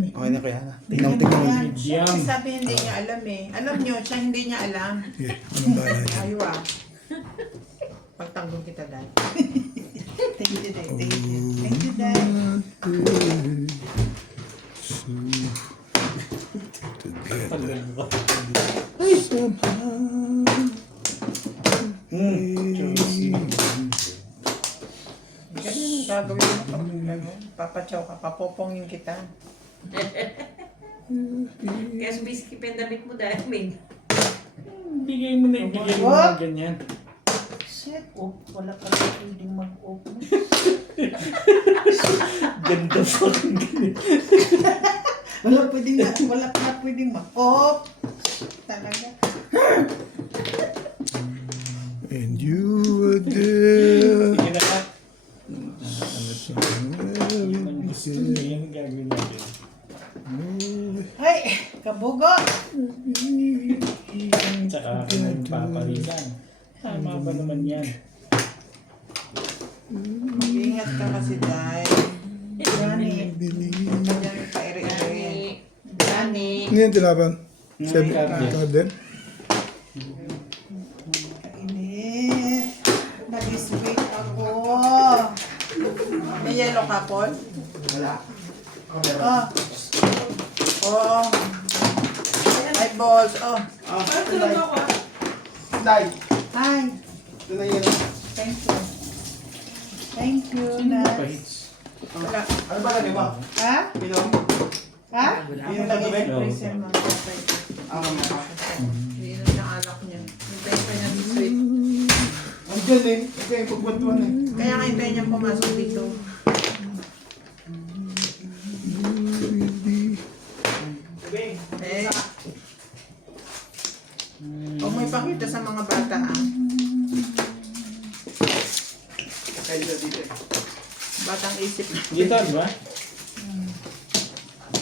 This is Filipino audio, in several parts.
yan eh. Okay na kaya na. Tingnan mo. Siya sabi hindi niya alam eh. Alam niyo, siya hindi niya alam. Yeah, anong bahala yan? Ayaw ah. Pagtanggol kita, Dad. Thank you, Dad. Thank you. Thank you, Dad. Ganun gagawin mo pag papachaw ka, papopongin kita. Kaya sumisikip yung damit mo dahil may Bigay mo na yung bigay mo na ganyan. Shit, oh, wala pa rin pwedeng mag-off. Ganda sa akin ganyan. Wala pa pwedeng mag-off. Talaga. And you were there. Sige na ka. Yung gusto niya yung gagawin natin. Ay, kabugo. Tsaka ako nagpaparisan. Tama ba naman yan? Mag-ingat ka kasi, Dad. Johnny. Kanyang pairi-iri. Dani. Ano yan tinapan? Seven Card. card din? Kainit. Nag-sweet ako. May yellow ka, Paul? Oh, Oo. Ay, balls. Oh. hi. Ito na yun. Thank you. Thank you, Sino Nat. pa hits? Wala. Ano ba lagi mo? Ha? Pinom? Ha? Pinom na gabi? Freezer, mga kapay. Iinom ng alak niya. Hintayin pa niya ng sweet. Andiyan eh. Ito yung pagbantuan eh. Kaya nga hintayin niya pumasok dito. Eh. Huwag mo ipakita sa mga bata, ha? Kaya dito. Batang isip. Dito, di ba?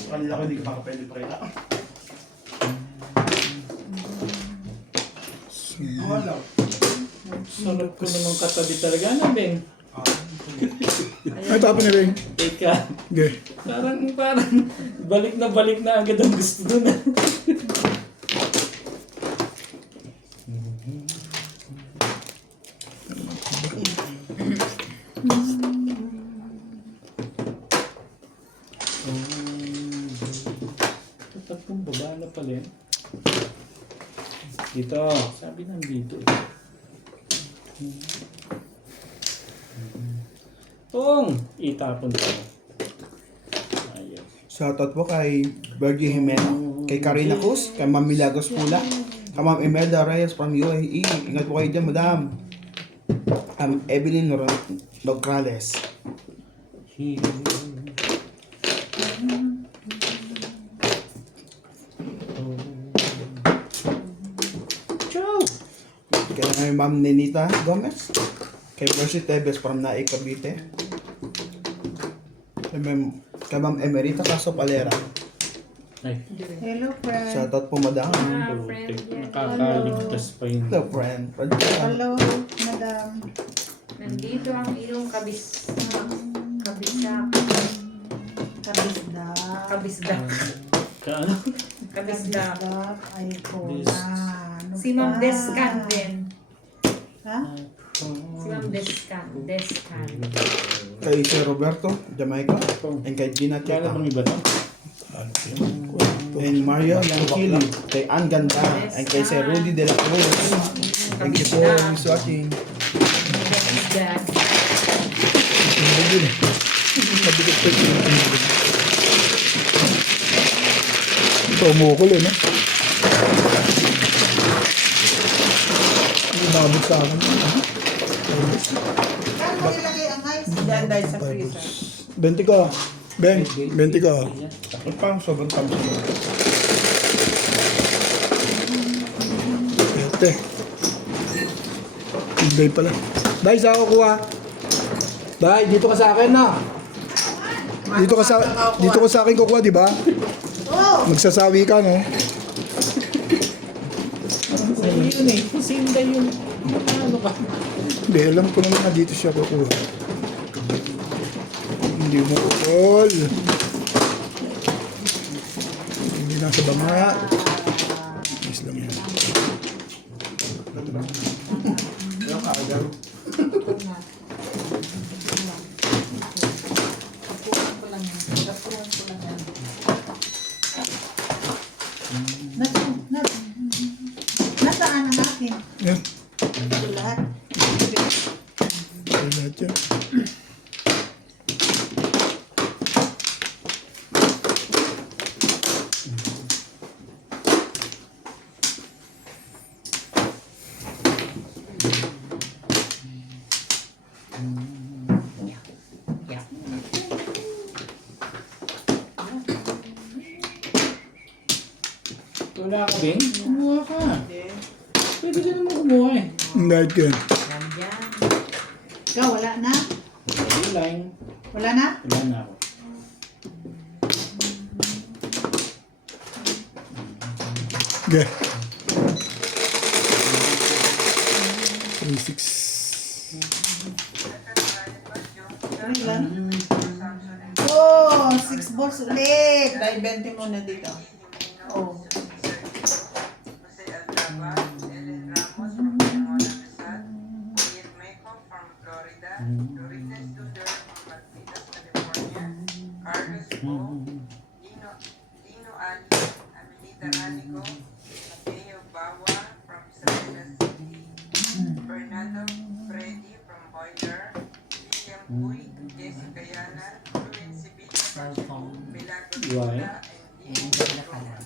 Kanila ko hindi ka makapwede pa rin. Wala. Sarap ko namang katabi talaga na, Ben. Ay, tapon na rin. Teka, Okay. parang balik na agad ang gusto doon. Tatlong baba na pala yan. Dito, sabi ng dito. Tong! Itapon ko. Ayos. Shoutout po kay Bergie Jimena, kay Karina Cruz, kay Ma'am Milagros Pula, kay Ma'am Imelda Reyes from UAE. Ingat po kayo dyan, madam. Evelyn Lograles. Ciao! Kay Ma'am Nenita Gomez, kay Percy Tebes from Naik, Cavite. Kay Ma'am Emerita Caso Palera. Ay, Hello, friend. Shoutout po, madam. putik. Nakakaligtas pa yun. Hello, friend. Hello, madam. Nandito ang iyong kabisda. Kabisda. Kaano? Kabisda. Ay, ko This- na. Ano Si Ma'am ba? Descan din. Ha? Si Ma'am Descan. Descan. Kay Sir Roberto, Jamaica. And kay Gina Kaya Teta. bang iba to? And Mario Langkili. Kay Ann Ganda. And kay Sir Rudy De La Cruz. Thank you for watching. Kabisda. Ito, umukul eh, no? Hindi nabot sa akin. Saan mo nilagay ang ice? Diyan dahil sa freezer. 20 ka. Ben, 20 ka. Ang parang sobrang tamis mo. Pwede. Hindi pala. Dahil sa ako kuha. Dahil, dito ka sa akin na. Dito ka sa akin kukuha, di ba? Oh! Magsasawi ka, no? Sa'yo yun eh. Sinda yun. Ano ka? Hindi, alam ko naman na dito siya kukuha. Hindi mo kukul. nasa banga. Yes lang yan. Yung kakagaro. Nasaan ang akin? Yan. Ito lahat. Yan lahat yan. Wala ka, Bing? Kumuha ka. Pwede ka naman kumuha eh. Lahat yan. Nandyan. Ikaw, wala na? Pwede lang. Wala na? Wala na ako. Okay. 36. Ilan? Oh, 6 balls ulit. Dahil 20 muna dito. Oh. Jose Aldaba, Ellen Ramos from Pinamona Rizal, Ian Meco from Florida, Dorina Studer from Martinez, California, Carlos Bo, Dino Ali, Amelita Ranico, Mateo Bawa from Isabela City, Fernando Freddy from Boiler, William Puy, Jessica Yana, Ruben Sibilla from Cebu, Milagros Sula, and Ian Roma.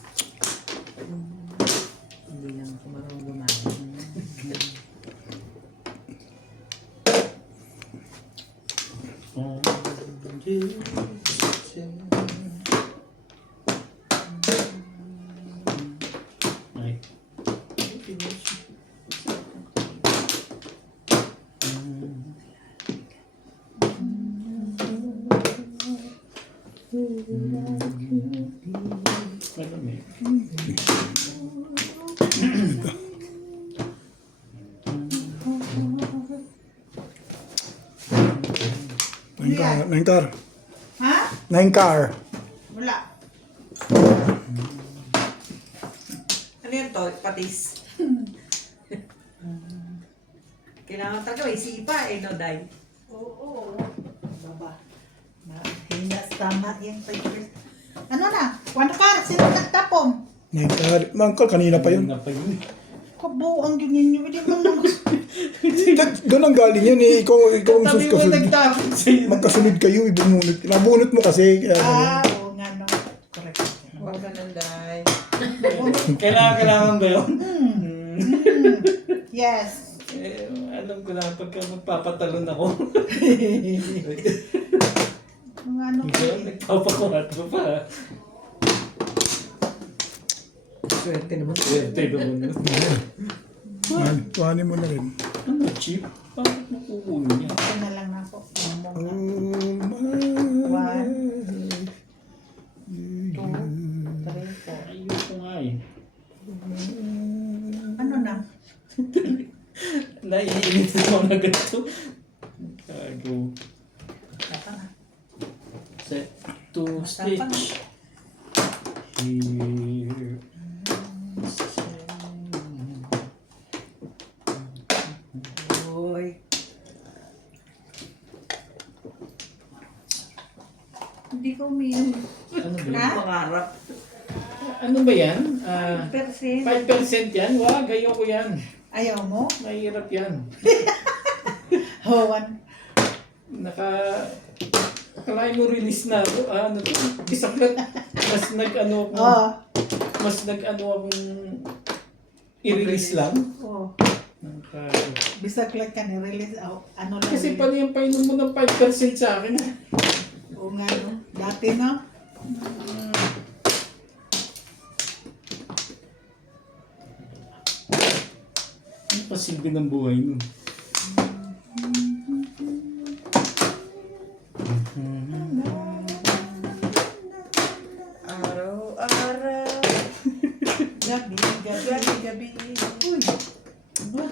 Hindi lang ako marunong gumamit. Ay. Alam eh. Nine car. Ha? 9 car. Wala. Ano yun to? Patis. Kailangan talaga may sipa eh, no, Day? Oo. Baba. Hinas tama yung papers. Ano na? 1 car. Sino nagtapon? 9 car. Mangkal, kanina pa yun. Na pa yun. Kabuang yun ninyo. Hindi mo lang. Doon ang galing yan eh. Ikaw ang Sabi mo susunod. nagtapon sa'yo. Magkasunod kayo, ibununod. Nabunot mo kasi. Kaya, Oo nga no. Correct. Huwag ka nang day. Kailangan ba yun? Yes. Eh, alam ko na pagka magpapatalon ako. Mga ano ko eh. Nagpapakuhatro pa. Swerte naman. Swerte naman. kuhanin mo na rin. Ano, cheap? Bakit nakukunin niya? Ito na lang ako. Oh One. my. 2, 3, 4. Ayoko nga eh. Ano na? Naiinit ako na ganito. Gago. Tapa na. Set to stitch. Here. Uy. Hindi ko umiyak. Ano ba Ha? yan? Pangarap. Ano ba yan? 5%. 5% yan? Wag, ayoko yan. Ayaw mo? Mahirap yan. Hawan. Akalain mo release na ako. Ano to? Isang mas nag-ano ako. Oo. Mas nag-ano akong i-release lang. Oo. Naka, Bisag lang ka ni-release. Ano lang. kasi yun. paano yung painom mo ng 5% sa akin? Oo nga no. Dati no. Ano pa silbi ng buhay mo? Araw-araw. Gabi. Gabi-gabi. Uy. Ba?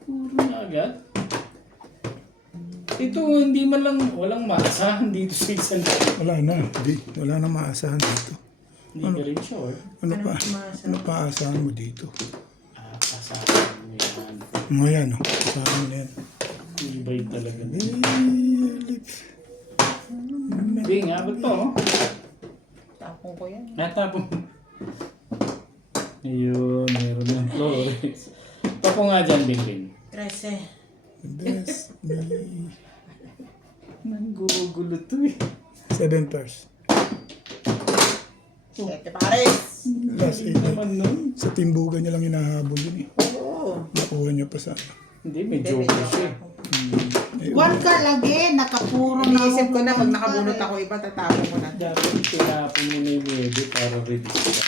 Puro na agad? Ito, hindi man lang, walang maasahan dito sa isang Wala na. Hindi. Wala na maasahan dito. Hindi ka rin sure. Ano pa asahan mo dito? Pasahan mo yan. Mga yan, no? Asahan mo na yan. Ibay talaga. Hindi nga, ba't to? Tapong ko yan. Natapon. Ayun, meron ng flores. Tapo nga dyan, Bingbing. 13. Best me. Nanggugulo to eh. 7 pairs. 7 pares. Last 8. Naman nun. Sa timbugan niya lang hinahabol yun eh. Oo. Nakuha niya pa sa... Hindi, may joker siya. One car lagi, nakapuro na. Iniisip ko na pag nakabunot ako iba, tatapon ko na. Dapat tinapon mo na yung webe para release ka.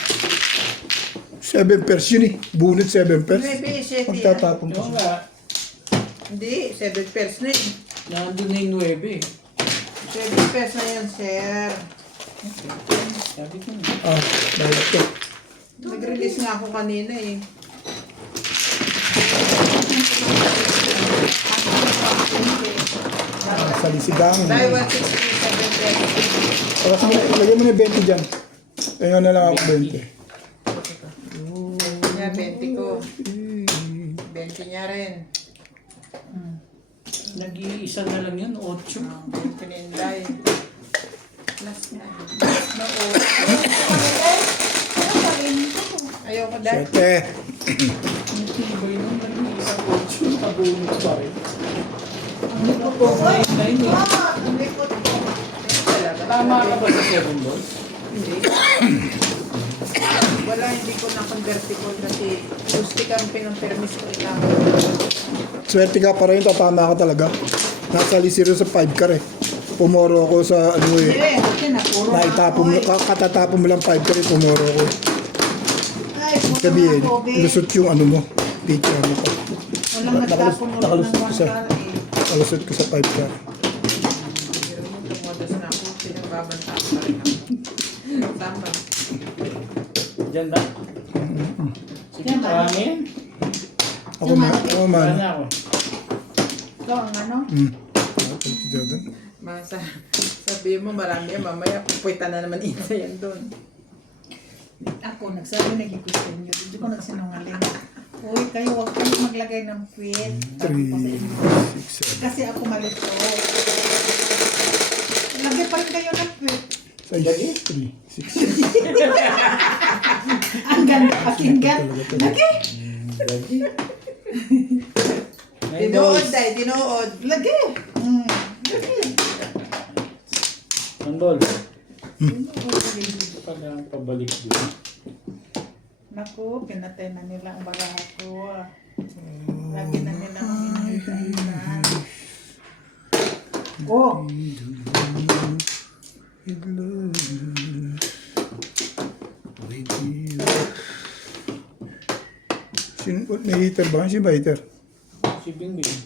7 pairs yun eh. Bunot 7 pairs. 9, 7. Magtatapon pa Yung siya. nga, Hindi, 7 pairs na eh. nandun na yung webe. 7 pairs na yan, sir. Sabi ko nga. Ah, dahil ito. Nag-release nga ako kanina eh. Salisigang. Dahil 167 pairs. Para sa lagyan mo na yung 20 dyan. Ayun na lang ako 20. Yan, 20 ko. 20 niya rin. Nag-iisa na lang yun, 8. 20 na Inday. Last na. No, ayoko dahil. 7. Ibay nung nag-iisang 8, nakabunot pa rin. Ano pa po? 9 eh. Tama ka ba sa 7 balls? Hindi. Wala, hindi ko na convertible kasi gusti camping ang permis ko itama. Swerte ka pa rin, tatama ka talaga. Nasa lisiro sa 5 car eh. Pumoro ako sa ano eh. Kasi napuro na Naitapon mo, ako katatapon mo lang 5 car eh, pumoro ako. Ay, puro Sabihin, na ako, be. lusot yung ano mo, picture mo pa. Walang nagtapon ulit ng nakalusot one siya. car eh. Alusot ko sa 5 car. Pero mo tumudas na ako, pinagbabanta ko pa rin ako. Tama. Diyan ba? Sige, marami yan. Ako man, ako man. Wala na ako. Ikaw ang ano? Si Jordan. Sabihin mo marami yan, mamaya pupuita na naman ito yan doon. Ako, nagsabi nag-question nyo. Hindi ko nagsinungaling. Uy, kayo huwag kayo maglagay ng puwet. 3, 6, 7. Kasi ako malito. Lagay pa rin kayo ng puwet. 3, 6. Ang ganda pakinggan. Lagi! Lagi. Tinood dahil, tinood. Lagi! Lagi! Handball. Pala ang pabalik dito. Naku, pinatay na nila ang baraha ko. Lagi na nila ang hinahita-hitan. Oh! May heater ba? Sino ba heater? Si Bingbing.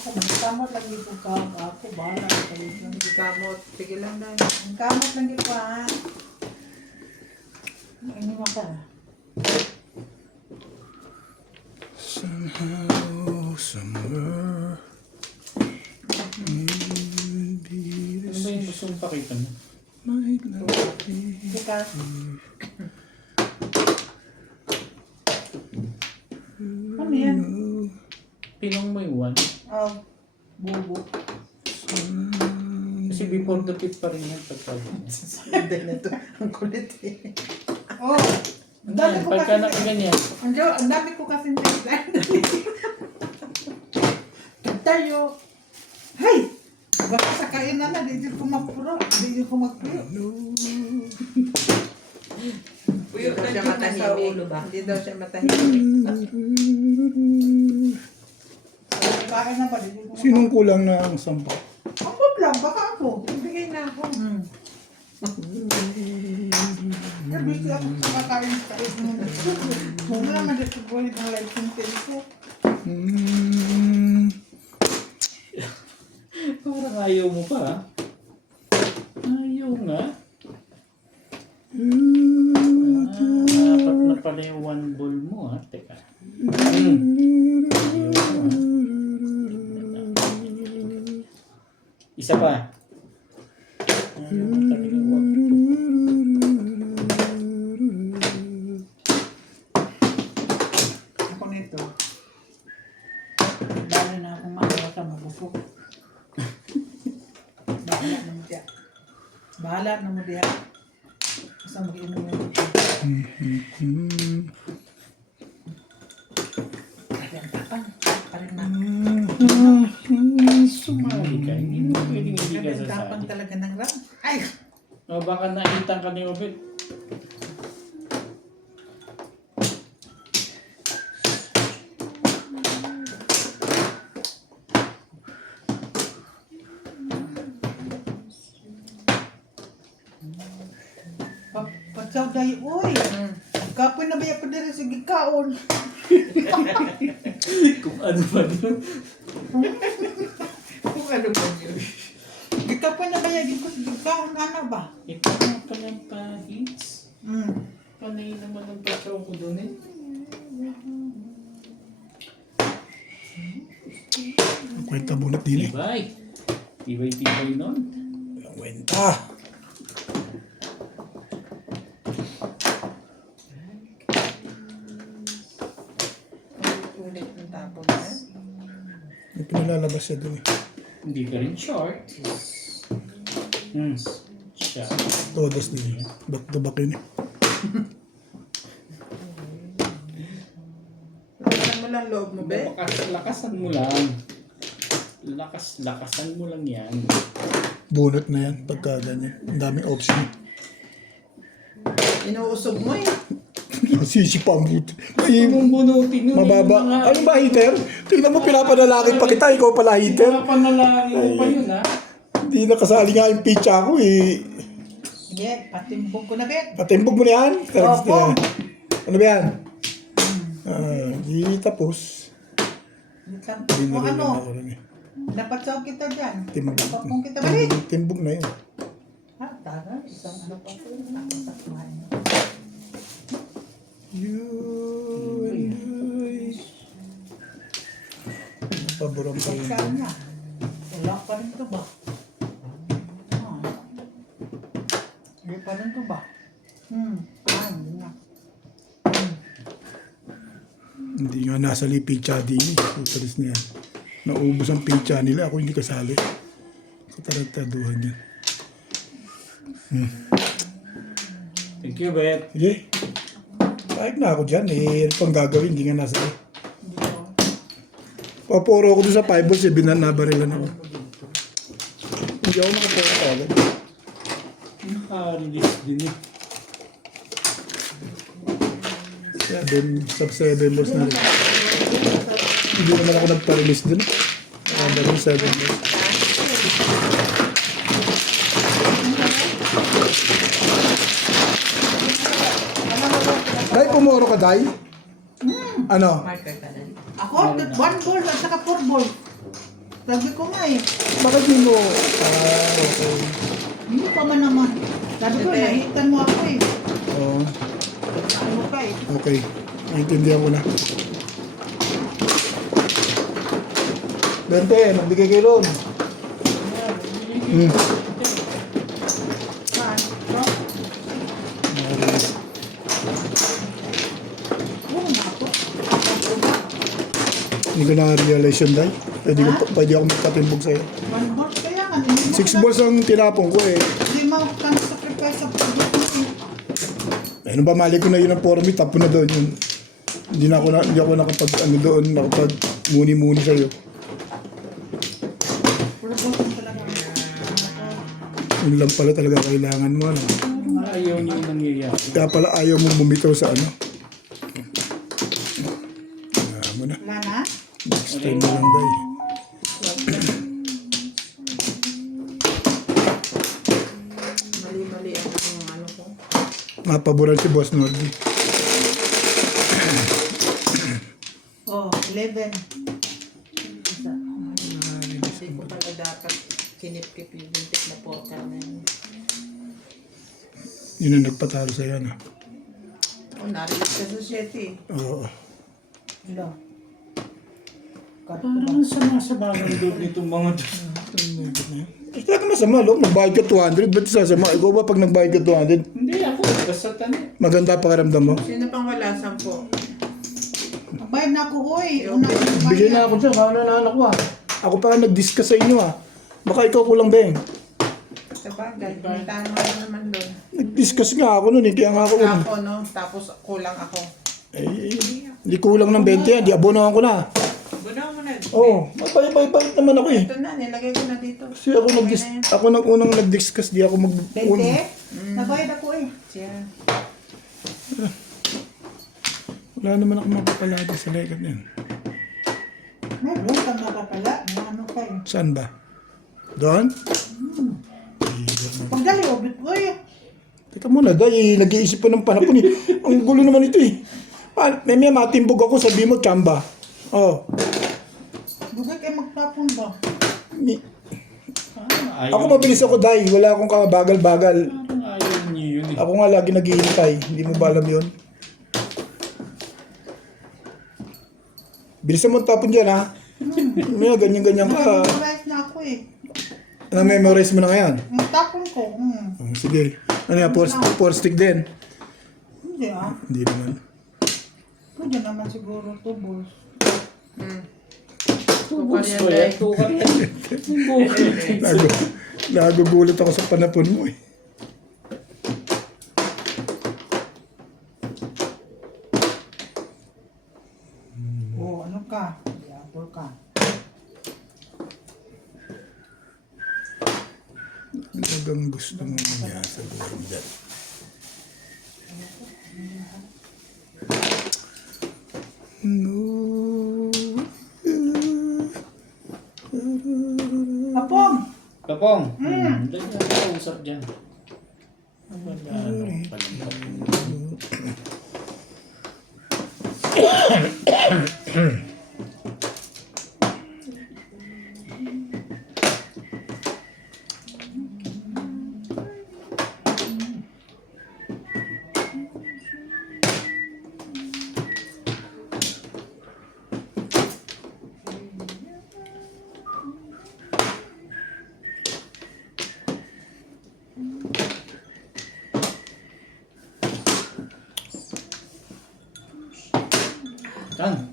Ako, magkamot lagi po ka. Ako, bahala. Hindi kamot. Sige lang dahil. Ang kamot lagi pa. Ano mo ka? Somehow, somewhere. Ano ba yung gusto mong pakita mo? Might not be. Bukas. Ano yan? Pinong mo yung 1. Oh, bubo. Kasi before the pit pa rin yan pagkabi. Hindi na ito. Ang kulit eh. Oh! Ang dami ko Pagka kasi. nakaganyan. Ang dami ko kasi deadline. Tayo. Hay! Baka sa kainan na, di ko mapuro. Di ko mapuro. Hindi daw siya matahimik. Hindi daw siya matahimik. Kain na ba? Di ko mapuro. Sinong kulang na ang sampa? Ako lang, baka ako. Bigay na ako. Nabisi ako sa kakain sa kainan. Huwag na naman dito ko yung license ko. Parang ayaw mo pa ha? Ayaw nga. Apat na pala yung 1 ball mo ha. Teka. Ayaw mo ha. Isa pa. Ako nito. Dali na akong makakata mabukok. Bahala na mo diya. Bahala na mo diya. Basta mag-inom mo dito. Ayan, tapang. Parin na. Sumali ka. Hindi mo pwedeng hindi ka Ayan, tapang sasali. talaga ng ram. Ay! O baka naitang ka ni Obet. Patsaw dahi, uy! Kapoy na ba ako dito sa gikaon? Kung ano ba yun. Kung ano ba yun? Gikapoy na ba ko sa gikaon? Ano ba? Ito nga palang pa-hits. Hmm. Panay naman ang pasaw ko doon eh. Ang kwenta bunot din eh. Tibay. Tibay nun. Ang kwenta. Ulit ng tapon na. May pinalalabas siya dun eh. Hindi ka rin short. Siya. Todas din eh. Back to back yun eh. Lakasan mo lang loob mo, be. Lakasan mo lang. Lakasan mo lang yan. Bunot na yan pagka ganyan. Ang daming option. Inuusog mo eh. Nasisipang buti. Ay, Kung bunutin nun. mababa. Ano ba heater? Tingnan mo pinapanalangin pa kita. Ikaw pala heater. Mga panalangin mo pa yun ha. Hindi nakasali nga yung pizza ko eh. Sige, patimbog ko na, Bet. Patimbog mo na yan? Talagang Opo. ano ba yan? Di tapos. Hindi O na rin ano, ako rin eh. napatsaw kita dyan. Timbog. Napapong kita balik. Timbog na yun. Tara, isang ano pa ito. Tapos kumain. You and I. Paborong pa yun. Saan niya? Wala pa rin to ba? Hindi pa rin to ba? Hindi na. Hindi nga nasali pizza di. Utalis na yan. Naubos ang pizza nila. Ako hindi kasali. Katarantaduhan yan. Thank you, Bet. Sige. Kahit na ako dyan. Ano pang gagawin? Hindi nga nasali. Papuro ako doon sa 5 balls. Nabarilan ako. Hindi ako nakapuro agad. Naka-release din eh. 7 balls na rin. Hindi naman ako nagpa-release dun. Nakabaril 7 balls. Day, pumuro ka, Day? Ano? Marker ka na. Ako, 1 ball at saka 4 ball. Sabi ko nga eh. Bakit di mo? Okay. Hindi pa man naman. Sabi ko, Bebe. nahitan mo ako eh. Oo. Ano ka eh. Okay. Naintindihan ko na. Bente, nagbigay kayo ron. Saan? No? Oo, ako. Hindi ko na-realize yun, Day. Pwede ako magkatimbog sa'yo. 1 ball kaya nga. hindi mo 6 balls ang tinapong ko eh. Hindi mo kang sacrifice sa product mo eh. Ano ba, mali ko na yun ang formy, tapo na doon yun. Hindi ako nakapag, nakapag muni-muni sa'yo. Product mo talaga. Yun lang pala talaga kailangan mo, ano. Ayaw niyo yung nangyayari. Kaya pala ayaw mong bumitaw sa ano. Mo na. Wala na? Next time na lang, Day. Mali-mali ang ano ko. Mapaboran si Boss Norby. Oh, 11. Isa. Hindi ko pala dapat kinip-kip yung buntik na porka na yun. Yun ang nagpatalo sa'yo, ano. Oh, narinig ka sa 7 eh. Oo. Hello. Parang sama sa bagay doon nitong mga Eh, talaga masama, lo. Nagbayad ka 200, ba't sasama? Ikaw ba pag nagbayad ka 200, Hindi ako, basta tanong. maganda pakiramdam mo? Sino pang wala? 10. Bayad na ako, oy. Una Bigay na ako dyan, kaya na anak ko ah. Ako pa nga nag-discuss sa inyo ah. Baka ikaw kulang ba Sa bagay, may tanong ako naman doon. Nag-discuss nga ako nun eh, kaya nga ako Ako, no? Tapos kulang ako. hindi kulang ng 20 yan, di abonohan ko na. Bunaw mo na. Oo, mabay-bait naman ako eh. Ito na, nilagay ko na dito. Kasi ako nang unang nag-discuss, di ako 20? Nabayad ako eh. Siya. Wala naman ako mapapalagi sa legat na yan. Meron kang makapala. Ano kayo? Saan ba? Doon? Pagdali, obit ko eh. Teka muna, dahil nag-iisip pa ng panapon eh. Ang gulo naman ito eh. May matimbog ako, sabi mo, tsamba. Oh. Bugay kayo magtapon ba? Ako mabilis ako, dahil wala akong kabagal-bagal. Ayaw niyo yun eh. Ako nga lagi naghihintay. Hindi mo ba alam yun? Bilisan mo ang tapon dyan, ha? May ganyan-ganyan ka. Memorize na ako eh. Na-memorize mo na ngayon. Yung tapon ko, Oh, sige. Ano yan? Four stick din? Hindi ah. Hindi naman. Pwede naman siguro tubos. Tubos ko yan, tukar yan. Nagugulat ako sa panapon mo eh. Oo, ano ka? Diabol ka. Talagang gusto mo niya sa buhay mo dyan. Apong! Kapong. Dali na usap dyan. Wala nang palimpag. Saan?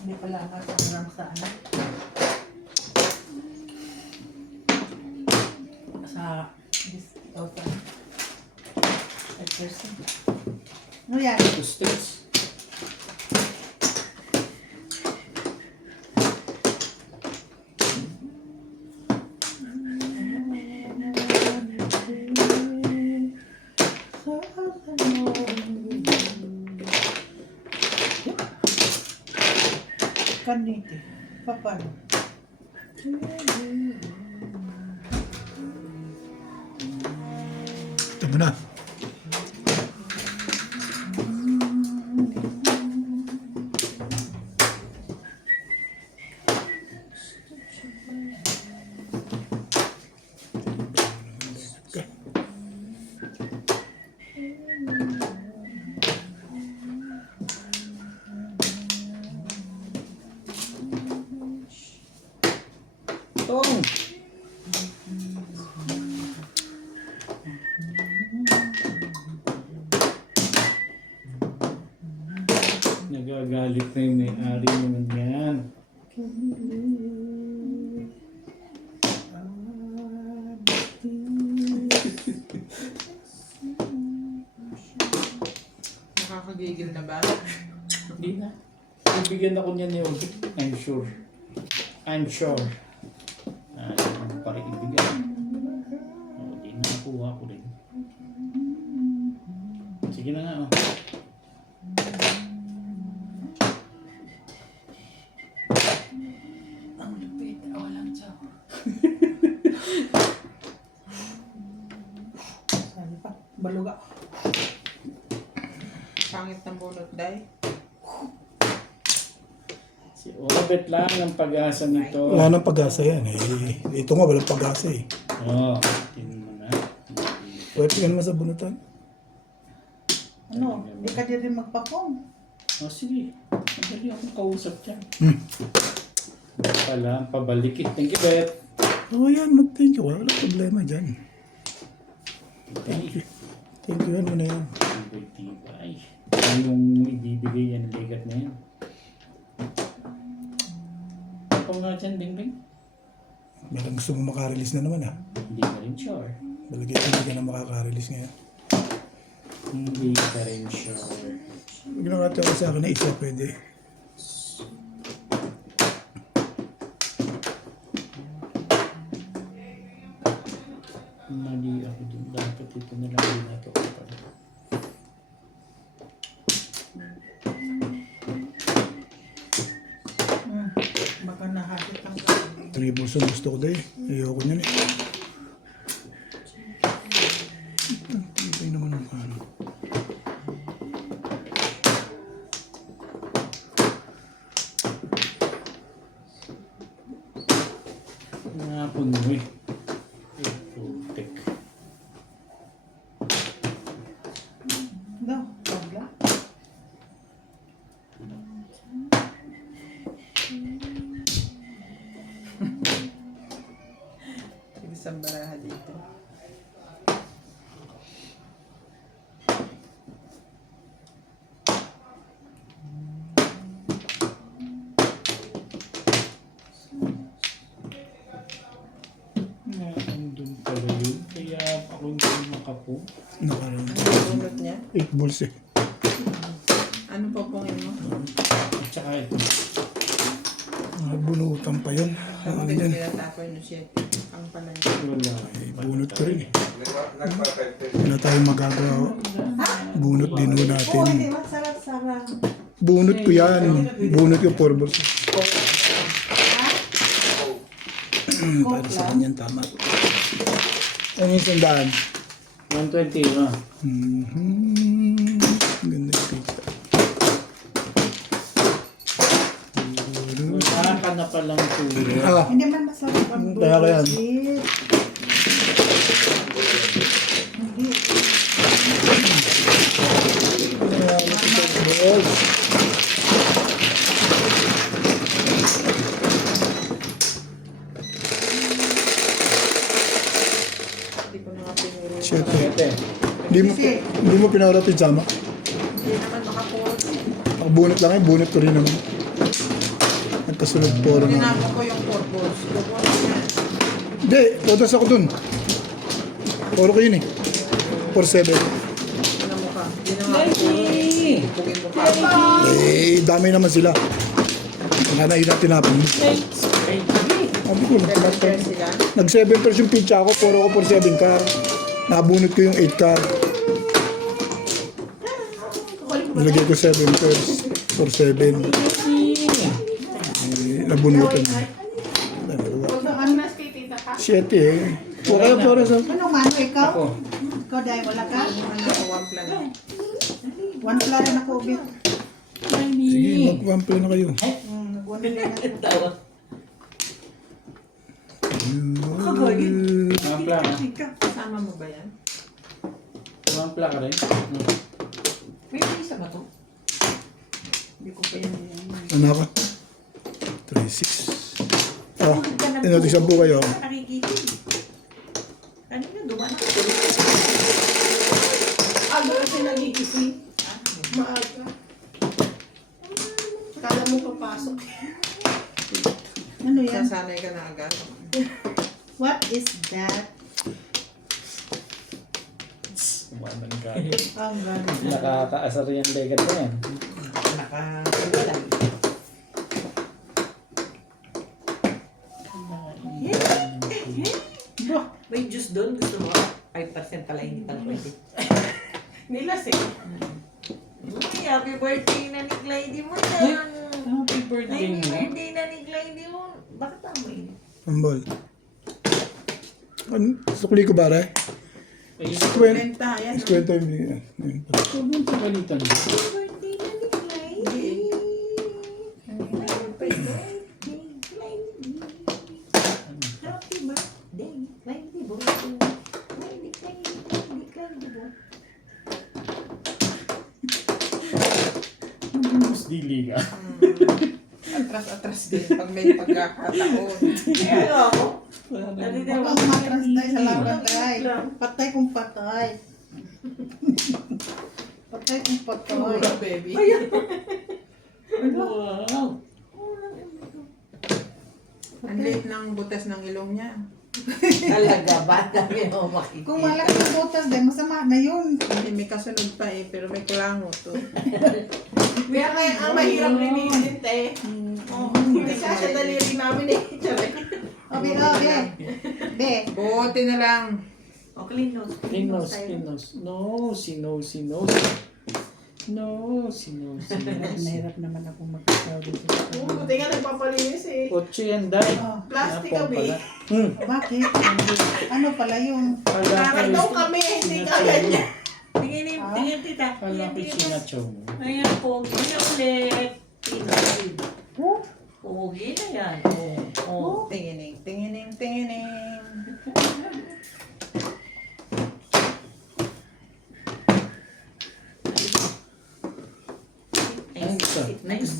Hindi pala nakakarang sa ano. Sa discount. Ano yan? Two sticks. Kanite. Papano? Ito mo na. Tong! Nagagalit na yung may-ari naman yan. Nakakagigil na ba? Hindi na. Ibigyan ako niya ni Audrey. I'm sure. I'm sure. Parang ibigyan. Hindi na nakuha ko rin. Sige na nga. Oh. Ang lupit. Walang siya. Sabi pa. Baluga. Pangit ng bunot, day. Si Obet lang ang pag-asa nito. Wala nang pag-asa yan eh. Ito nga, walang pag-asa eh. Oo. Tingnan mo na. Pwede ka naman sa bunutan. Ano? Hindi ka din magpapong. Oh, sige. Madali akong kausap dyan. pala, pabalikit. Thank you, Bet. Oo yan, mag-thank you. Wala problema dyan. Thank you. Thank you, ano na yan. Ang tibay. Ano yung ibibigay yan, bigat na yan. Ako nga dyan, Bing Bing. Meron gusto mo makarelease na naman, ha? Hindi ka rin sure. Balagay ko hindi ka na makakarelease ngayon. Hindi ka rin sure. Huwag na nga tayo sa akin na isa pwede. Mali ako dun. Dapat ito na lang din nato. Baka nahagit ang Tribbles ang gusto ko dahi. Ayoko niyan eh. Ito naman ang ano. Napon mo eh. Putik. No, wala. Isang baraha dito. Nandun pala yun. Kaya ako hindi makapo. Nakaroon. Bunot niya. 8 balls eh. Ano pa pongin mo? At saka ito. Bunutan pa yun. Ano Ano ba yan? tinatakoy no shit? Ang pala Wala. Bunot ko rin eh. Wala tayong magagawa. Bunot din ho natin. Oo, hindi masarap-sarap. Bunot ko yan. Bunot ko 4 balls. Para sa kanyan tama. Ano yung sandaan? 120 na. Ganda yung pizza. Wala ka na palang tulo. Ah, Hindi man masarap ang Kaya ko yan. bullshit. Hindi. Hindi ko na nga pinuro. shit. Siyete. Hindi mo pinarating sama. Hindi naman makapuro. Ang bunot lang eh, bunot ko rin naman. Nagkasunod poro na. Tinama ko yung purpose. Lubos yan. Hindi, todas ako dun. Poro ko yun eh. 4-7. Ano mo ka? Hindi naman makapuro. Ipugin mo ka. Eh, dami naman sila. Wala na yun ang tinapin mo. Sabi ko, Share sila. nag-7 pairs yung pizza ako, puro ko 4-7 ka. Nabunot ko yung 8 ka. Nilagay ko 7 pairs, 4-7. Nabunutan na. Ano na? 7 eh. Okay, puro sa... Ano man, ikaw? Ako. Ikaw dahil wala ka? Ano ako, one plan. One plan na ako, ubit. Sige, mag-1 play na kayo. One plan na ako. Mga plaka. Kasama mo ba yan? Mga plaka rin. May isa ba to? Hindi ko pa yan. Ano ka? 3-6. Ah, inatisang po kayo. Nakikitin. Kanina dumaan ako. Ano kasi nagigising? Maaga. Kala mo papasok. Ano yan? Sasanay ka na agad. What is that? Kumanan ka. Ang ganda. Nakakaasar yung legat na yan. Nakakawala. May juice doon, gusto mo? 5% pala, hindi pala pwede. Nilasing. Uy, happy birthday na ni Clyde mo yan. Happy birthday Happy mo. birthday na ni Clyde mo. Bakit amoy? Pambol. Ano? Sukli ko ba rin? Ay, Benta yan. Iskwento yung... huwag mong pagalitan. Happy birthday na ni Clyde. Happy birthday, Clyde. Happy birthday, Clyde mo. Clyde, Clyde mo. Mas dili ka. atras-atras din pag may pagkakataon. Kaya ako. Wala na. Dati Huwag kang matras tayo sa laban tayo. Patay kung patay. Patay kung patay. Mura, baby. Wow. Ang liit ng butas ng ilong niya. Talaga ba? Dami ako makikita. Kung malaki yung butas din, masama na yun. Hindi, may kasunod pa eh, pero may kulango to. Kaya kaya ang mahirap rinilit eh. Hindi ka sa daliri namin eh. Obi, obi. Be. Buti na lang. O, clean nose. Clean nose, clean nose. No, si nose. No, si nose. Nahirap naman ako magkasabi sa Buti nga nagpapalinis eh. Otso yan, dahil. Oh, Plastic Napong kami. pala. bakit? Ano pala yung... Parang daw kami, hindi ka ganyan. Tingin, Ah? tingin tita. Kala ko Tingin, tingin. sinachow mo. Ayan, pogi na ulit. Pogi na yan. Oh. Tingining, tingining, tingining. Next.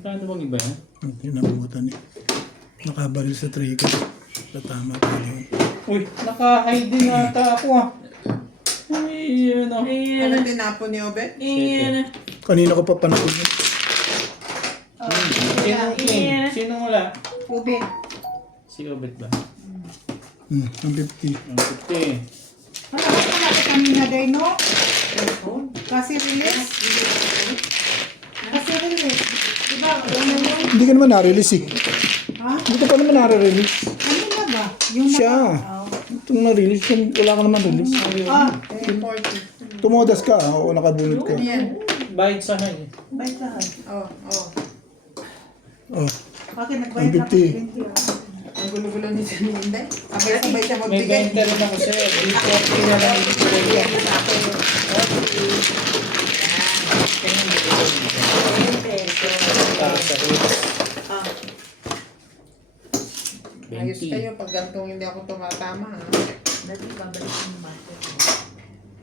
Paano bang iba yan? Yung nabutan eh. Nakabaril sa trigger. Tatama pa yun. Uy, naka-hide din ata ako ah. Ay, yun ah. Ano tinapon ni Obet? Ayan. Kanina ko pa panakot yun. Sinong clean? Sinong wala? Ubi. Si Obet ba? Ang 50. Ang 50. Wala ka pala kanina day, no? Kasi release. Kasi release. Diba, ano yun? Hindi ka naman na-release eh. Ha? Hindi ka pa naman na-release. Kanina ba? Yung Siya. Oh. Itong na-release, wala ka naman release. Ah, 40. Tumodas ka o nakabunot ka. Yan. Bayad sa high. bye ka. Oh, oh. Oh, Bakit nagbayad na 50. 20? Ang gulo-gulo ni Sininde. Sabay-sabay siya May magbigay. 20 rin ako sa'yo. D40 na lang ibigay yan. Para sa hits. Ayos 20. kayo pag gantong hindi ako tumatama. Ha? Dati babalik yung market.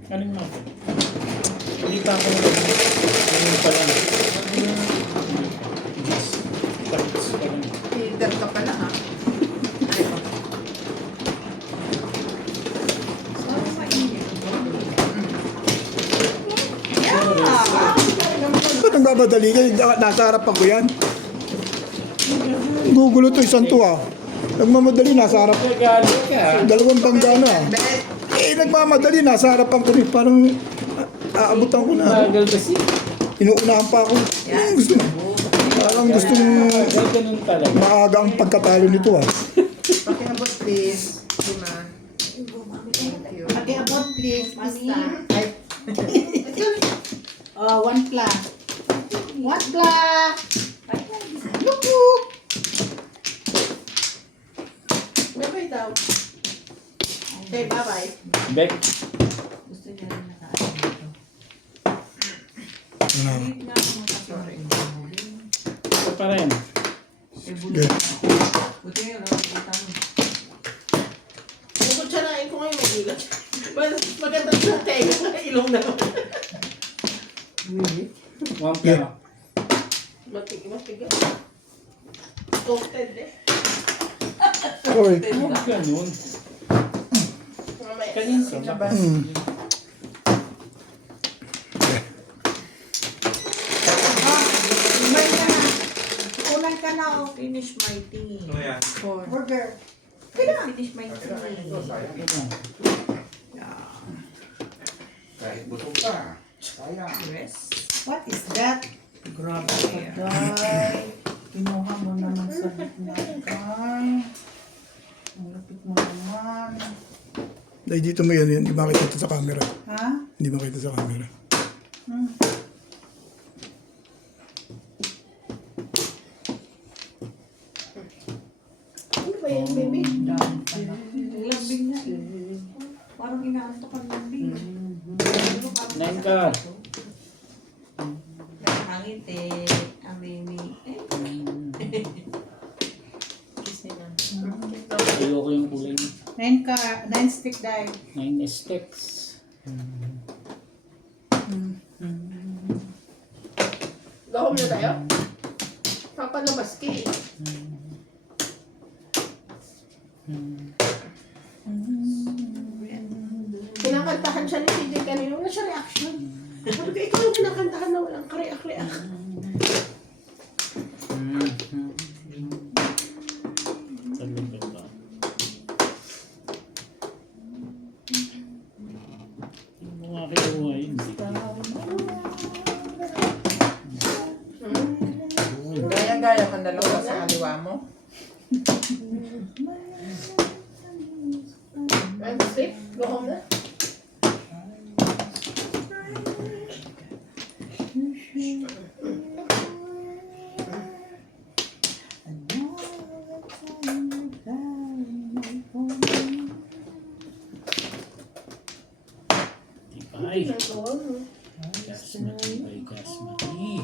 Anong mo? Hindi pa ako nag- Ngayon pa lang. Yes. Tapos pa lang. Leader ka pala ha. Ay, oh. ba't nagmamadali ka? Nasa harapan ko yan. Gugulo to isang tuwa. Nagmamadali, nasa harap. Nagalit ka. Dalawang bangga na. Nagmamadali, nasa harapan ko rin. Parang aabutan ko na. Bagal kasi. Inuunahan pa ako. Gusto mo. Parang gustong Ganun talaga. maaga ang pagkatalo nito ah. Pakiabot please. Lima. Thank you. Pag-abot please, basta. Oh, one pla. One pla. Lupuk. Bye-bye daw. Okay, bye-bye. Beck. Gusto niya rin nakaano dito. Ano? Hindi nga ako makasari. Ito pa rin. Eh, bulit Good. na. Buti nga, nakakita mo. Kung kutsarain ko ngayon, magilat. Maganda yung tenga na ilong naman. One pla. Matigas. Toasted eh. Sorry. Huwag ganun. Mamaya. Kanina sa labas. May na. Kulang ka na, oh. Finish my thing. Burger. Finish my thing. Yes. What is that? Grabe ka, Day. Kinuha mo naman sa gitna, Day. Ang lapit mo naman. Dahil dito mo yan, hindi makita ito sa camera. Ha? Hindi makita sa camera. Ano ba yan, baby? Lambing na eh. Parang inaanto ka ng lambing. Nine ka. Nakangit eh. Ang baby. Kiss nila. Ayoko yung kulay niya. 9 stick, Day. 9 sticks. Gawin na tayo? palabas ka eh. Kinakantahan siya ni CJ kanina. Wala siya reaction. Sabi ko, ikaw yung kinakantahan na walang kareak-reak. Talaga ba? Yung mga kinuha yun, hindi ka. Gaya-gaya kang dalawa sa kaliwa mo. I'm sleep. Go home na. Tibay. Gasmati, tibay, gasmati.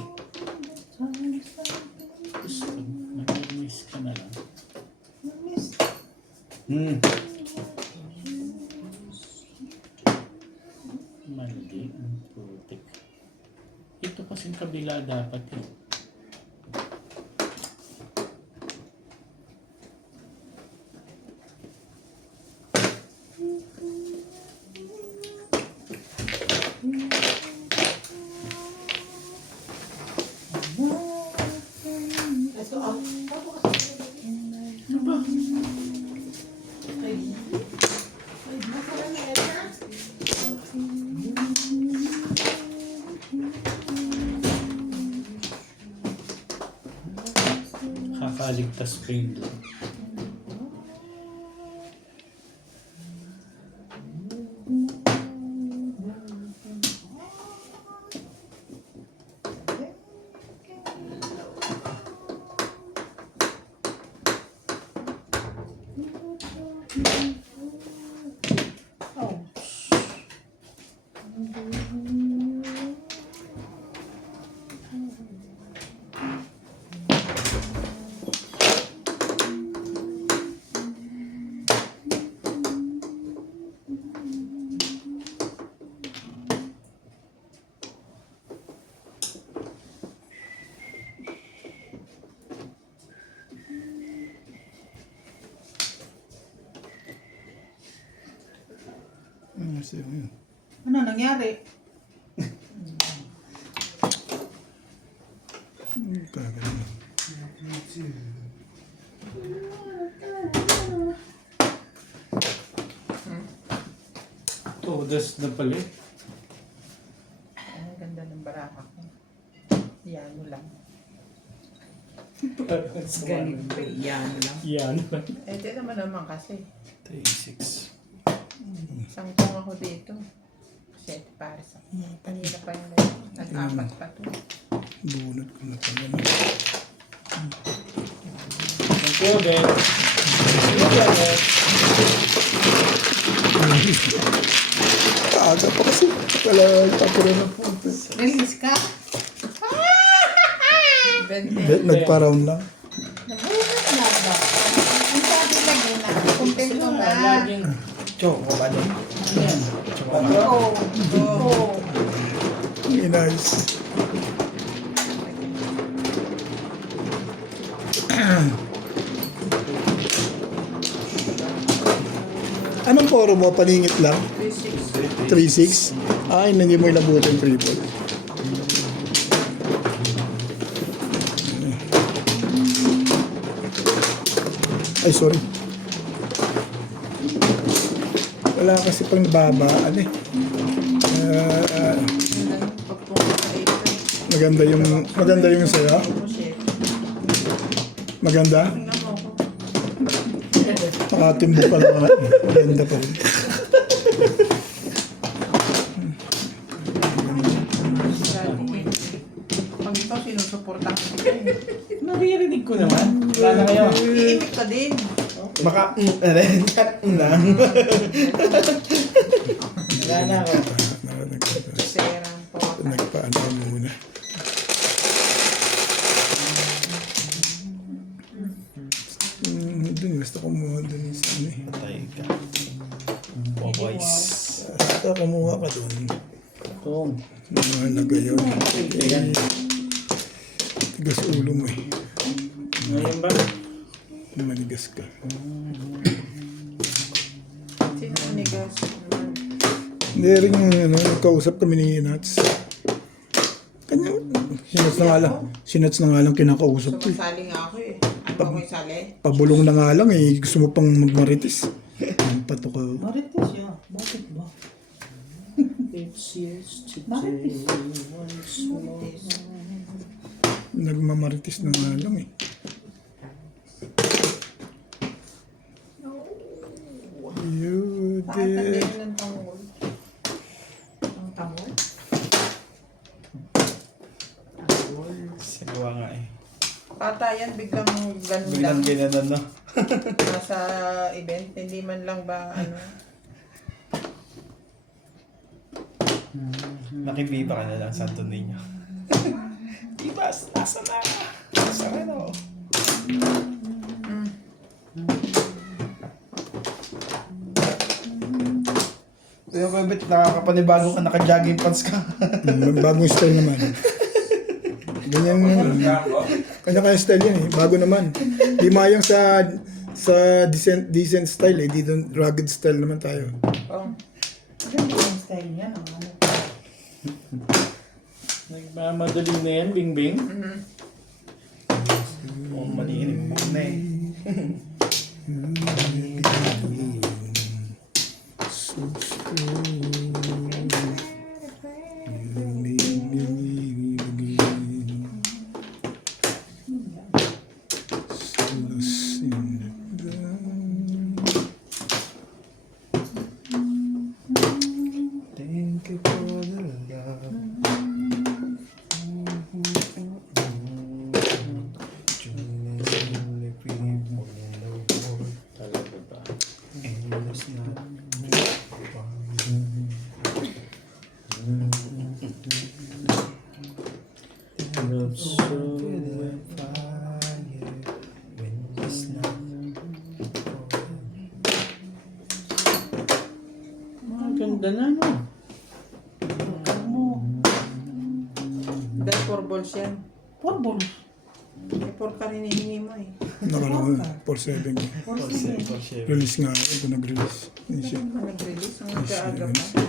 Tapos pag mag-miss ka na lang. Mali ang putik. Ito kasing kabila dapat eh. Let's go up. Ano ba? Kakaligtas pa yun doon. Ano nangyari? Todas na pala eh. Ang ganda ng baraka ko. Yan lang. Ganito, yan lang. Yan. Eh, di naman kasi. 36. Sangkong ako dito. Kasi ito para sa kanina pa yung nag-apat pa to. Bunot ko na pala. Thank you, Ben. Aga pa kasi. Wala tapos na po. Release ka? Nagpa-round lang. Nabuhat na ba? Ang sabi lagi na, kumpento na. Laging Choco ba din? Oo. Oo. Nice. Anong poro mo? Paningit lang? 3-6. Ay, hindi mo ilabutin triple. Ay, sorry. Wala kasi pang nababaan eh. Maganda yung saya. Maganda? Nakatimbo ka naman. Maganda pa rin. Pag ito, sinusuporta ko siya eh. naririnig ko naman. Wala na kayo. Iimik ka din. Baka, lang. Wala na ako. Serang po. Nagpaano muna. Dun, gusto ko muna dun sa ano eh. Patay ka. Boys. Basta kumuha ka dun. Itong. Mahalaga yun. Yan. Tigas ulo mo eh. Ngayon ba? Manigas ka. Sino manigas? Hindi rin yung nagkausap kami ni Nats. Kanya, sinats na nga lang kinakausap ko eh. Sumasali nga ako eh. Ano ba ko isali? Pabulong na nga lang eh. Gusto mo pang magmaritis. Ang pato ka. Marites siya. Bakit ba? It's yesterday Marites. once more. Nagmamaritis na nga lang eh. You Tatagay did. ng tangol. Ang tangol? Sigawa nga eh. Bata yan, biglang Biglang ganda. ginanon, no? Nasa event, hindi man lang ba ano. Nakibiba ka na lang, Santo Niño. Ibas, nasa na? Nasa ano? Kaya ko bet nakakapanibago ka, naka-jogging pants ka. Bagong style naman. Ganyan yun. Kanya-kanya style yan eh. Bago naman. Di mayang sa decent style eh. Dito rugged style naman tayo. Oh. Ganda yung style niya. Ano? Nagmamadali na yan, Bing Bing. Oh, maliinig mo na eh. Thank you for the love. Talaga ba? Love so ganda na, no? Dahil 4 balls yan. Purple. Eh, 4 ka rin hinihingi mo eh. Nakalawin. 4-7. Release nga ako. Ito nag-release. Hindi siya. Ano nag-release? Ang nagkaaga pa.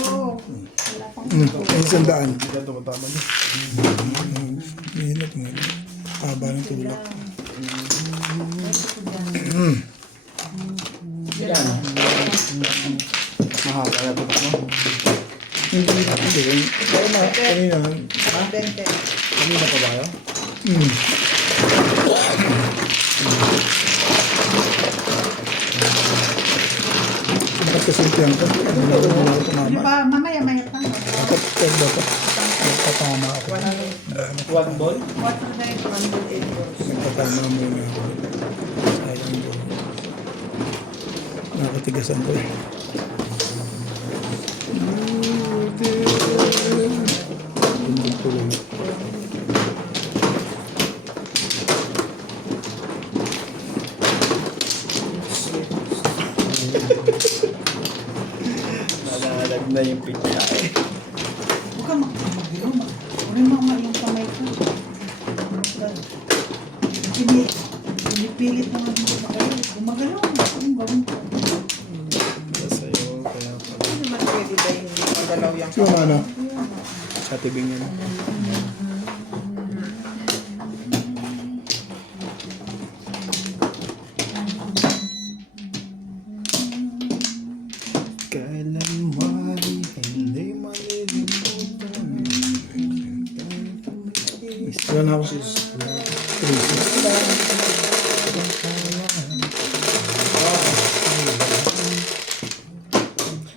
Oo. Wala pang Ay, sandaan. Hindi na tumatama niya. Mahirap nga. Haba ng tulak. Ilan? Mahaba na tutok mo. Hindi. Kaya na, kanina. 20. Kanina pa ba kayo? Bakit kasi ito yan? Wala ko tumama. Diba, mamaya-maya pa. Dapat dapat. Nagpatama ako. 1 ball? Water na ito. 108 balls. Nagpatama muna ako. Sayang ko. Nakatigasan ko eh. Hindi tuloy. Nalalag na yung pitya eh. Huwag ka magpapagilo. Huwag mama yung kamay ko. Pinipilit mo nga dito magalaw. Gumagalaw. Anong gawin ko? Sa'yo, kaya pala. Hindi naman pwede ba yung hindi magalaw yung So, ano? Sa tibing yan. Kailanman hindi malilimutan. Wala na ako.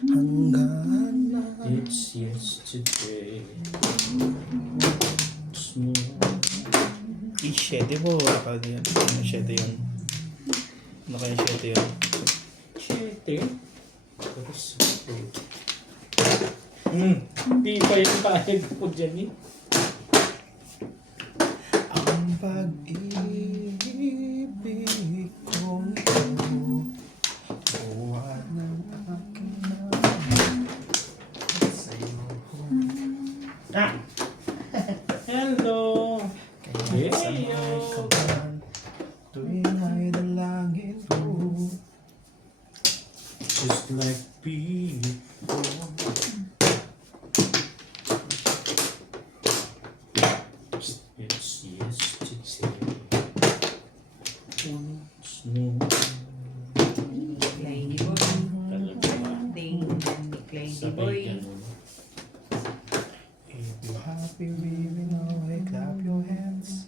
Hanggang na. It's yesterday. Smooth. I-7 po. Wala ka din yan. 7 yun. Ano kaya 7 yun? Chete. Hindi pa yung kahit ko dyan eh. Ang pag-ibig ko buwa ng aking sa'yo. Ah! Hello! kaman, tuwing ay dalangin ko. Just like before. It's yesterday. Once more. Lady boy. Talaga ba? Ding, lady Sabay boy. ganun. If you're happy with me now, hey, clap your hands.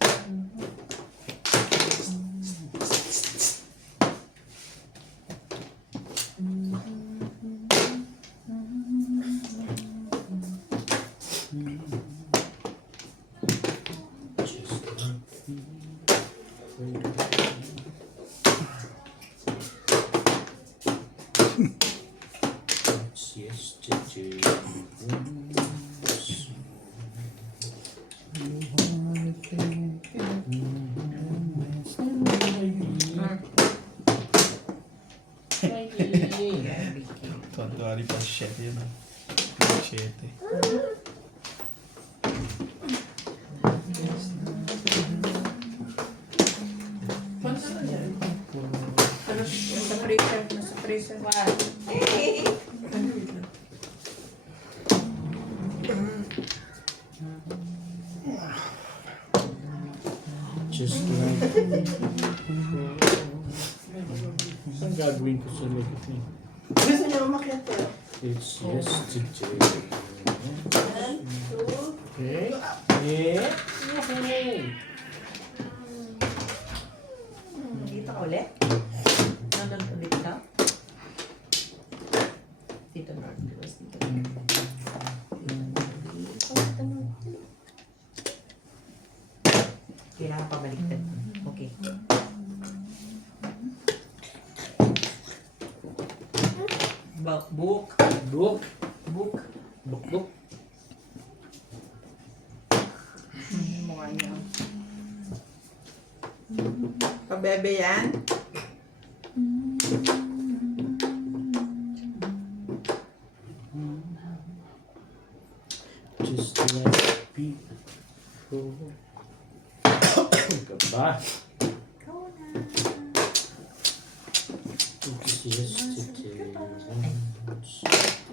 Just like before. It's yesterday. Once Tuwan-tuwa rin pa 7 yun. 7. Nasa freezer, nasa freezer. just like before. Saan gagawin ko sa likod niya? Gusto niya umakyat ko. It's yesterday. Okay. Yeah. Okay. Dito ka ulit? Nandun ulit ka? Dito na. Dito na. Kailangan pabaliktad. Okay. Book. Book. Book. Book, book. Mukha niya. Pabebe yan. Just like before. Ka ba? It's yesterday.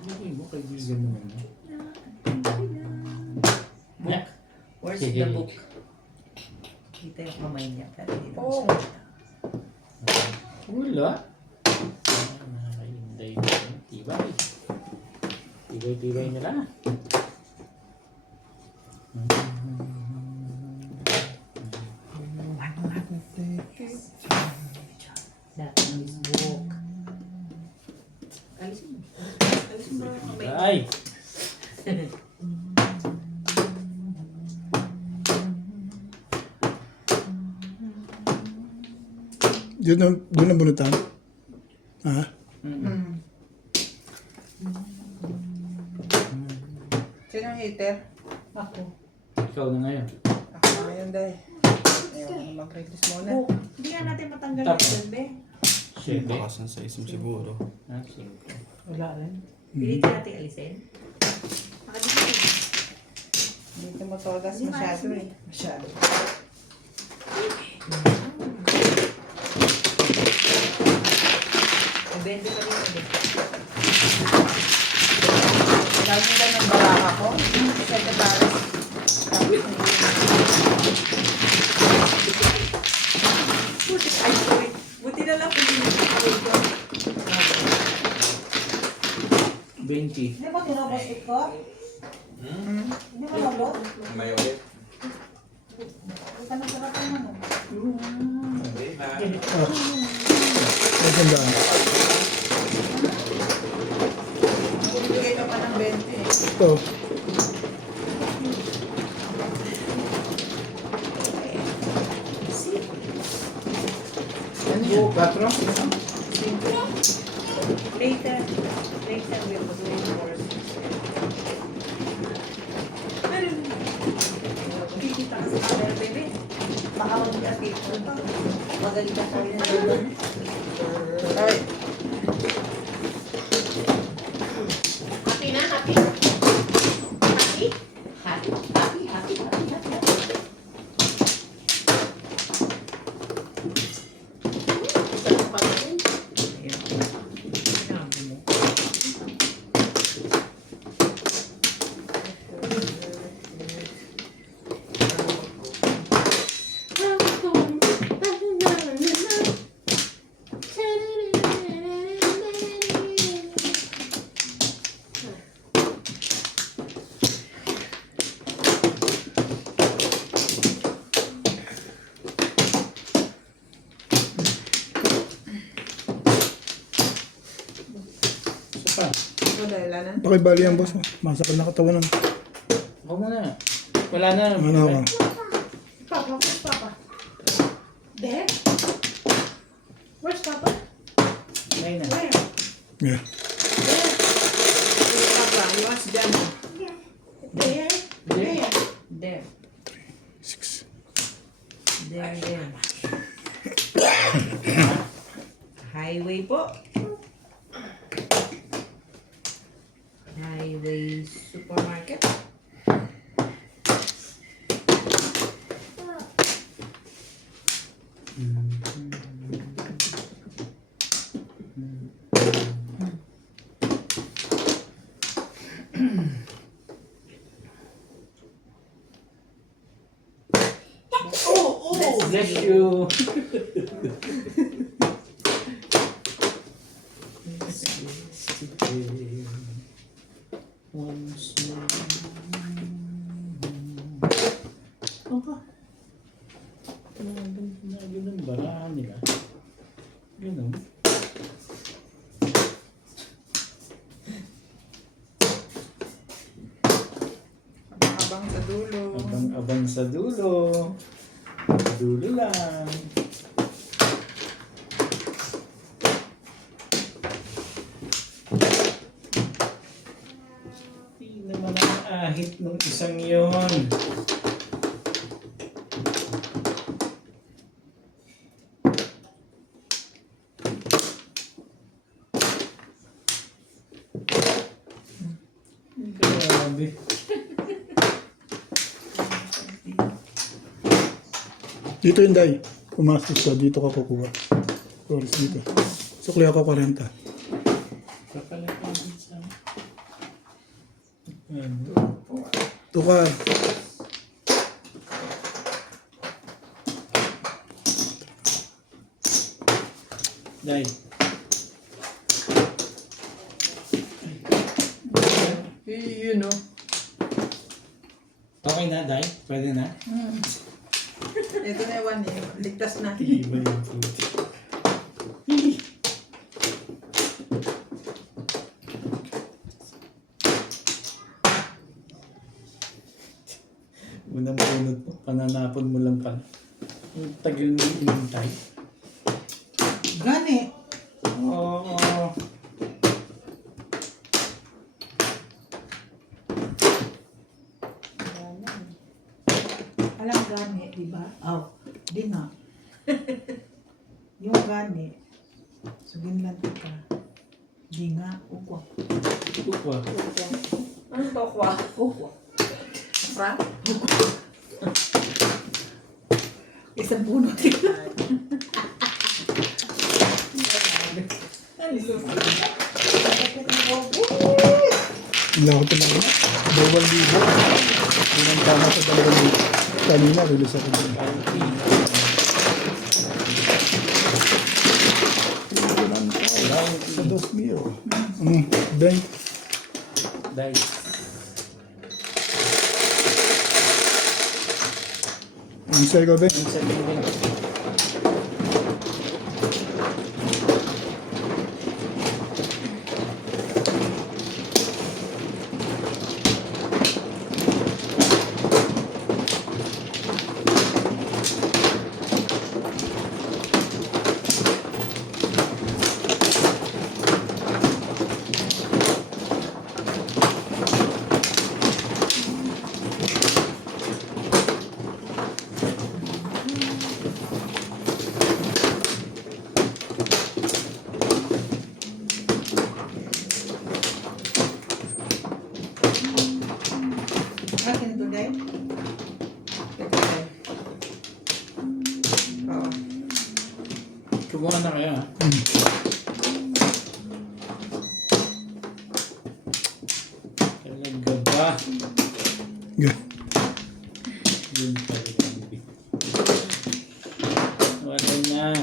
Hindi mo kaibigan mo naman. Book. Where's Sige. the book? Dito yung kamay niya. Pero hindi naman Oh. siya. Wala. Nakakainday mo. Tibay. Tibay-tibay nila. That is book. Alisin mo. Alisin mo yung kamay. Ay! Doon ang bunutan. Ha? Sino ang hater? Ako. Ikaw na ngayon. Ako na ngayon, Day. Ayaw ko mag-release muna. Book. Hindi nga natin matanggal Tap. yung be. Siyete. Bakas ng size mo siguro. Ah, cinco. Wala rin. Pilitin natin alisin. Nakadito. Dito mo todas masyado eh. Masyado. Bende pa rin ulit. Lagi lang ng baraka ko. Secretary. Buti, ay, sorry. Buti na lang kung hindi ko. 20. Hindi mo tinapos ito? Hindi mo nabot? May ulit. Ito na sarap ang ano. Hindi na. Ang gandaan. Bibigay ka pa ng 20 eh. Ito. Ano yun? 4? Later. Later we will do more. Pero, kikita ka sa camera, baby. Baka mag-as dito. Magaling ka sa rin. Ay, Happy na, happy. Happy? Happy, happy, happy, happy, happy. Wala na. Pakibali ang boss mo. Masakal na katawan nun. Ako muna. Wala na. Ano ka? Papa, where's Papa? There? Where's Papa? Ngayon na. Where? Yeah. There. Where's Papa? You ask Johnny. There? There. There. 6. There. Highway po. Highway supermarket. Bless you. Once more. Aba. Ganun barahan nila. Ganun. Abang sa dulo. Abang-abang sa dulo. Dulo lang. Hindi naman ang ahit nung isang yon. Grabe. Dito yung day. Pumasok siya. Dito ka kukuha. Oras dito. Sukli ako 40. Kapalit ko din sa... Ano? Tuka. Day. You know. Okay na, Day? Pwede na? Ito na yung one eh. Ligtas na. Iba yung puti. Unang punot mo, pananapon mo lang pala. Ang tagal mo inintay. Gani. Oo. Alam gani, di ba? Oh, di nga. Yung gani, sabihin lang ka. Di nga, ukwa. Tukwa. Ano to, kwa? Ukwa. Fra? Isang puno. Wala ko tumayo. 2,000. Unang tama sa 2,000. Kanina, release ako dun. Sa 2,000. Bank. Day. Ang sa'yo ko, Ben. Ang second din. Akin today. Oo. Kumuha na kayo, ha? Talaga ba? Go. Yun pala yung wala na.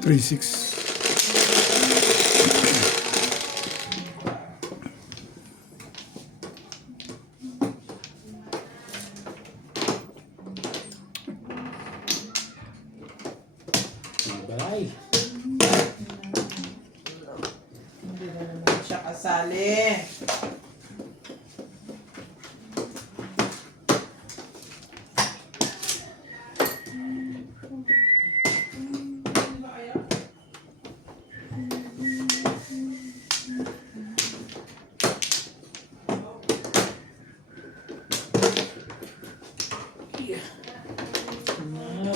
$3,600. Ay. Hindi na naman siya kasali.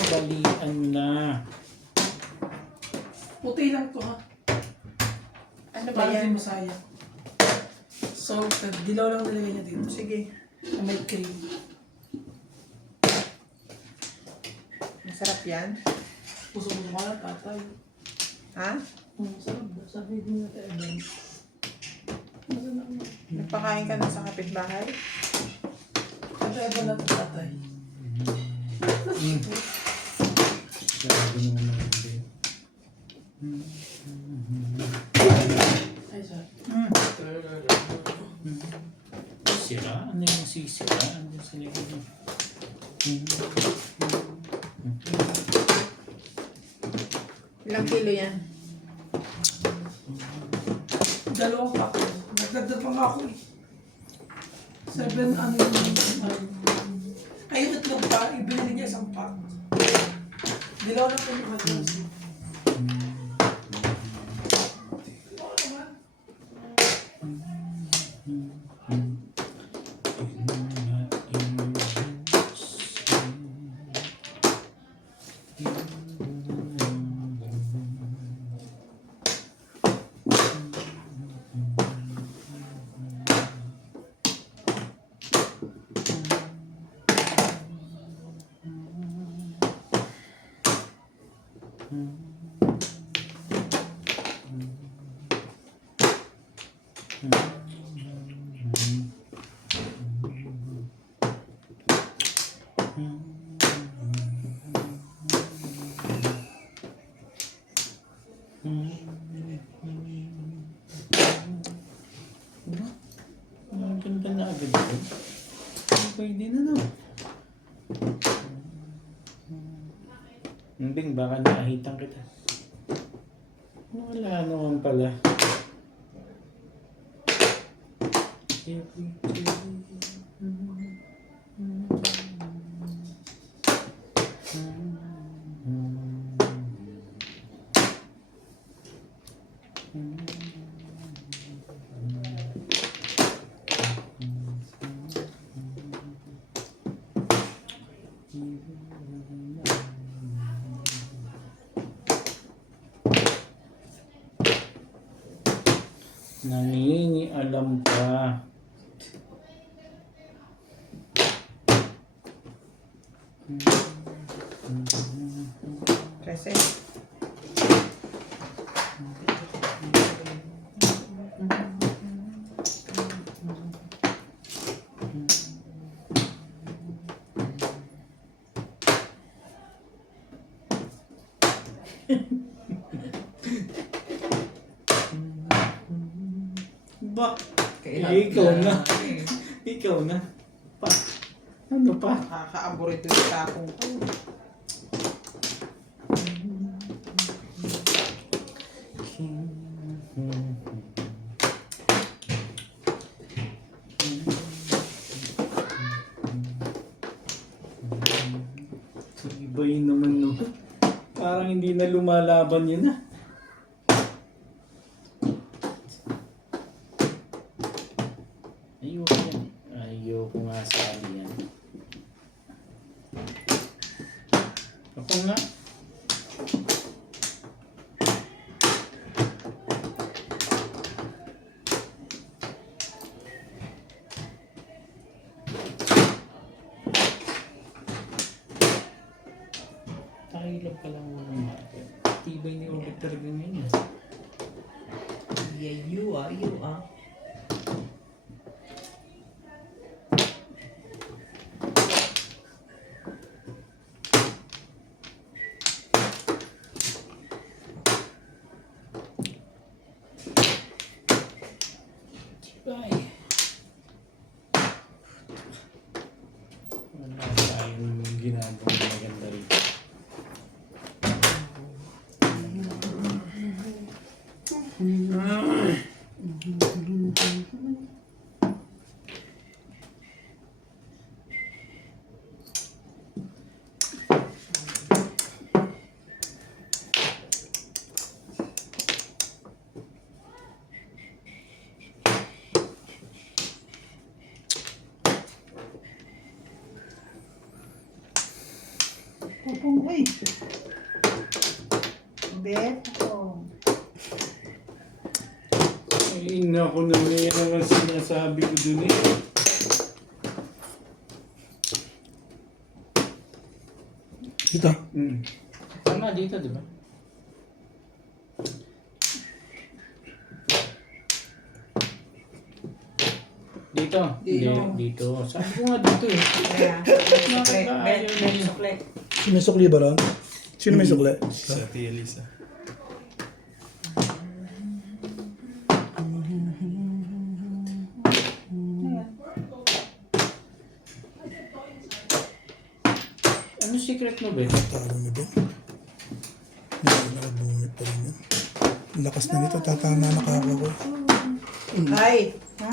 Balian na. Puti lang to ha. Ano ba Para yan? di masayang. So, dilaw lang nilagay niya dito. Sige. Na may cream. Masarap yan. Puso mo naman tatay. Ha? Masarap daw. Sabi din natin Evan. Masarap na. Nagpakain ka na sa kapitbahay? Sabi Evan natin tatay. Sabi naman natin. Ay, sorry. Sira? Ano yung sisira? Ano yung sinigil? Ilang kilo yan? 2 pack. Nagdagdag pa nga ako eh. 7 ano yung ay yung itlog pa, ibili niya 1 pack. Dilaw lang po yung kanya. Ang ganda na agad yun. Pwede na no. Bing, baka nakahitan kita. Wala naman pala. Nangingialam ka. Kasi. Ba? Ikaw na. Ikaw na. Pa. Ano pa? Nakaka-aborito yung takong ko. Iba yun naman no. Parang hindi na lumalaban yun ah. Ayoko yan. Ayoko nga sali yan. Ako nga. Takilap ka lang muna market. Tibay ni Ulit talaga ngayon. Yeah, you are. Tibay. Wala tayong ginagawang maganda rito. Pupong, uy. Bet, ako. Ay, naku naman yan ang sinasabi ko dun eh. Dito. Tama dito, di ba? Dito. Hindi, dito. Sabi ko nga dito eh. Kaya, sukle. Bet, sukle. Sino may sukli ba ron? Sino may sukli? Sa Tia Lisa. Ano secret mo, Ben? Talo na ba? Hindi na nakabungit pa rin yan. Ang lakas na nito, tatama na kaka ko. Ay, Ha?